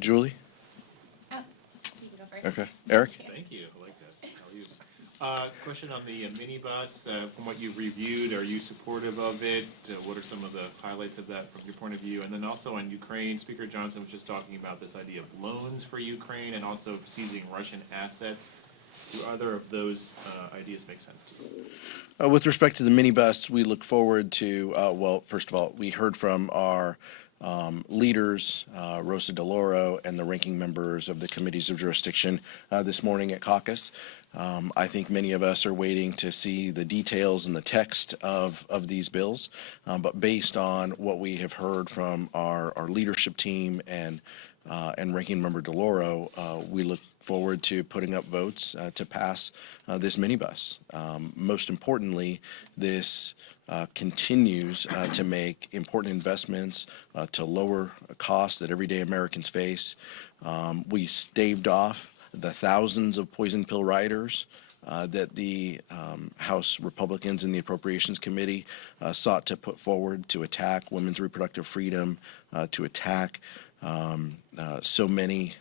Julie? Oh, you can go first. Okay. Eric? Thank you. I like that. How are you? Question on the minibus. From what you've reviewed, are you supportive of it? What are some of the highlights of that from your point of view? And then also on Ukraine, Speaker Johnson was just talking about this idea of loans for Ukraine and also seizing Russian assets. Do either of those ideas make sense to you? With respect to the minibus, we look forward to, well, first of all, we heard from our leaders, Rosa DeLauro, and the ranking members of the committees of jurisdiction this morning at caucus. I think many of us are waiting to see the details and the text of these bills, but based on what we have heard from our leadership team and Ranking Member DeLauro, we look forward to putting up votes to pass this minibus. Most importantly, this continues to make important investments to lower costs that everyday Americans face. We staved off the thousands of poison pill riders that the House Republicans in the Appropriations Committee sought to put forward to attack women's reproductive freedom, to attack so many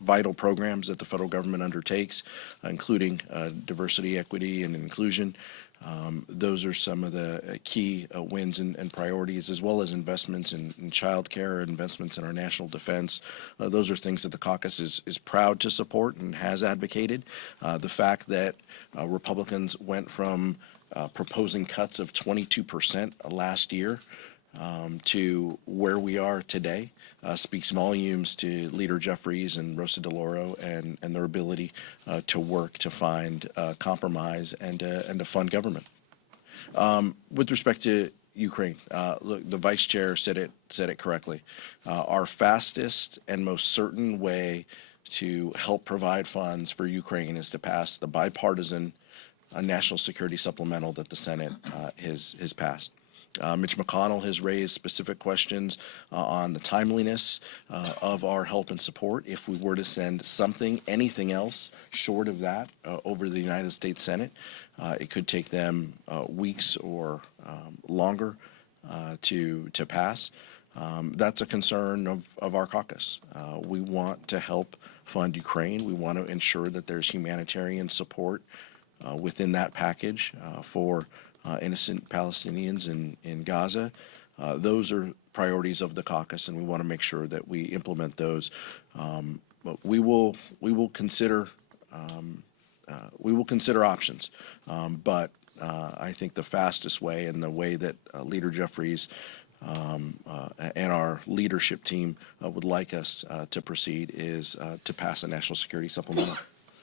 vital programs that the federal government undertakes, including diversity, equity, and inclusion. Those are some of the key wins and priorities, as well as investments in child care, investments in our national defense. Those are things that the caucus is proud to support and has advocated. The fact that Republicans went from proposing cuts of 22% last year to where we are today speaks volumes to Leader Jeffries and Rosa DeLauro and their ability to work to find compromise and to fund government. With respect to Ukraine, look, the Vice Chair said it correctly. Our fastest and most certain way to help provide funds for Ukraine is to pass the bipartisan national security supplemental that the Senate has passed. Mitch McConnell has raised specific questions on the timeliness of our help and support. If we were to send something, anything else short of that over the United States Senate, it could take them weeks or longer to pass. That's a concern of our caucus. We want to help fund Ukraine. We want to ensure that there's humanitarian support within that package for innocent Palestinians in Gaza. Those are priorities of the caucus, and we want to make sure that we implement those. But we will consider options. But I think the fastest way and the way that Leader Jeffries and our leadership team would like us to proceed is to pass a national security supplemental.